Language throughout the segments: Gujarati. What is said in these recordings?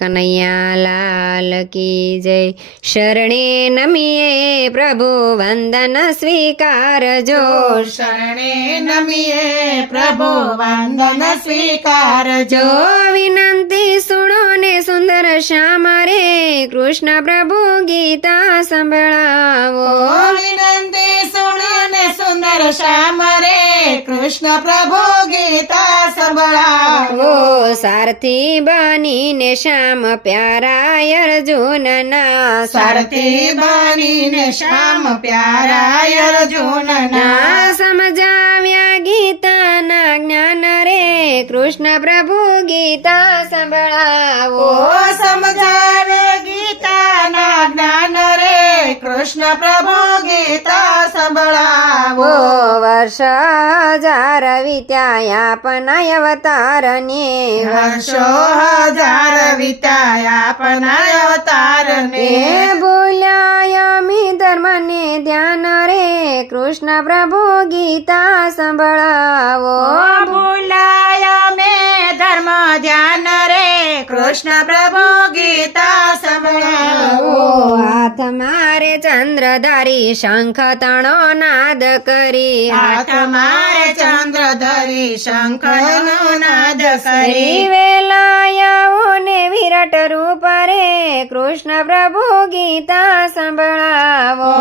કનૈયા લાલ કી જય। શરણે નમીએ પ્રભુ વંદન સ્વીકારજો। શરણે નમીએ પ્રભુ વંદન સ્વીકારજો। વિનંતી સુણો ને સુંદર શ્યામ રે કૃષ્ણ પ્રભુ ગીતા સંભળાવો। વિનંતી સુણો ને સુંદર શ્યામ રે કૃષ્ણ પ્રભુ ગીતા સંભળાવો। સારથી બનીને શ્યામ પ્યારા અર્જુનના। સારથી બનીને શ્યામ પ્યારા અર્જુનના। સમજાવ્યા ગીતાના જ્ઞાન રે કૃષ્ણ પ્રભુ ગીતા સંભળાવો। સમજાવે ગીતાના જ્ઞાન રે કૃષ્ણ પ્રભુ ગીતા સંભળાવો। વર્ષ હજાર વિત્યા આપના અવતારને। વર્ષો હજાર વિતાયા આપના અવતારને। ભૂલ્યા મી ધર્મને ધ્યાન રે કૃષ્ણ પ્રભુ ગીતા સંભળાવો। ભૂલાયા મેં ધર્મ ધ્યાન રે કૃષ્ણ પ્રભુ ગીતા સંભળાવો। હાથ મારે ચંદ્રધારી શંખ તણો નાદ કરી। હાથ મારે ચંદ્રધરી શંખનો નાદ કરી। વેલાયાઓ ને વિરાટ રૂપ રે કૃષ્ણ પ્રભુ ગીતા સંભળાવો।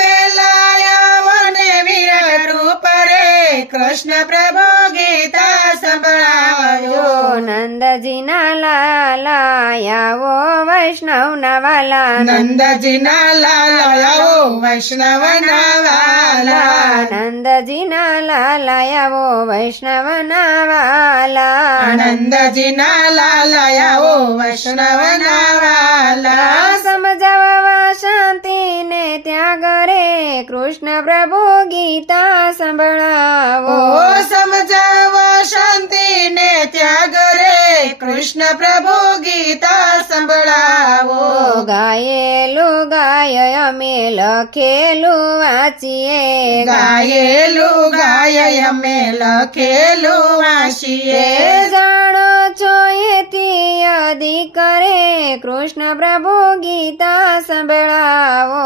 વેલાયાઓને વિરાટ રૂપ રે કૃષ્ણ પ્રભુ ગીતા સંભળાવો। નંદજીના લાલાયાઓ વૈષ્ણવના વાલા। નંદજીના લાલાઓ વૈષ્ણવના વાલા। નંદજીના લાલાયાઓ વૈષ્ણવના વાલા। નંદજીના લાલાઓ વૈષ્ણવના વાલા। સમજાવવા શાંતિ ને ત્યાગ રે કૃષ્ણ પ્રભુ ગીતા સંભળાવો। સમજાવવા શાંતિ ને ત્યાગ રે કૃષ્ણ પ્રભુ ગીતા સંભળાવો। ગાયેલું ગાય અમે લખેલું વાંચીએ। ગાયેલું ગાય અમે લખેલું વાંચીએ। જાણો છો એથી અધિક રે કૃષ્ણ પ્રભુ ગીતા સંભળાવો।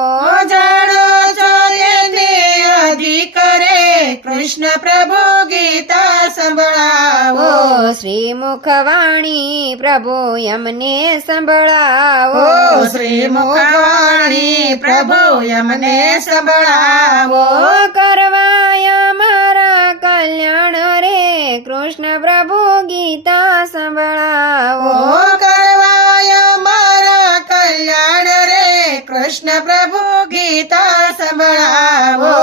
જાણો છો એની અધિક રે કૃષ્ણ પ્રભુ ગીતા સંભળાવો। શ્રી મુખવાણી પ્રભુ અમને સંભળાવો। શ્રી મુખવાણી પ્રભુ અમને સંભળાવો। કરવાય મારા કલ્યાણ રે કૃષ્ણ પ્રભુ ગીતા સંભળાવો। કરવાય મારા કલ્યાણ રે કૃષ્ણ પ્રભુ ગીતા સંભળાવો।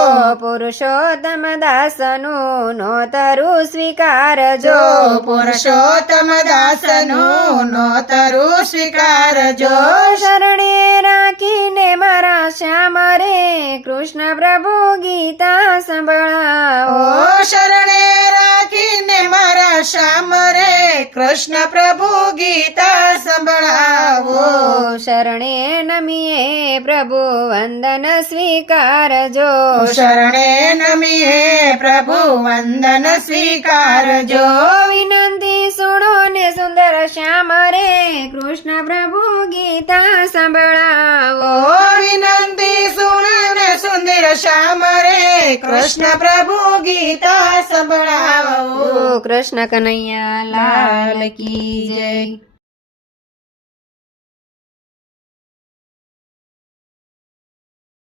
પુરુષોત્તમ દાસનું નોતરું સ્વીકારજો। પુરુષોત્તમ દાસનું નોતરું સ્વીકારજો। શરણે રાખીને મારા શ્યામ રે કૃષ્ણ પ્રભુ ગીતા સંભળાવો। શરણે રાખીને મારા શ્યામ રે કૃષ્ણ પ્રભુ ગીતા સંભળાવો। શરણે નમીએ પ્રભુ વંદન સ્વીકારજો। શરણે નમીએ પ્રભુ વંદન સ્વીકારજો। વિનંતી સુણો ને સુંદર શ્યામ રે કૃષ્ણ પ્રભુ ગીતા સંભળાવો। વિનંતી સુણને સુંદર શ્યામ રે કૃષ્ણ પ્રભુ ગીતા સંભળાવો। કૃષ્ણ કનૈયા લાલ કી જય।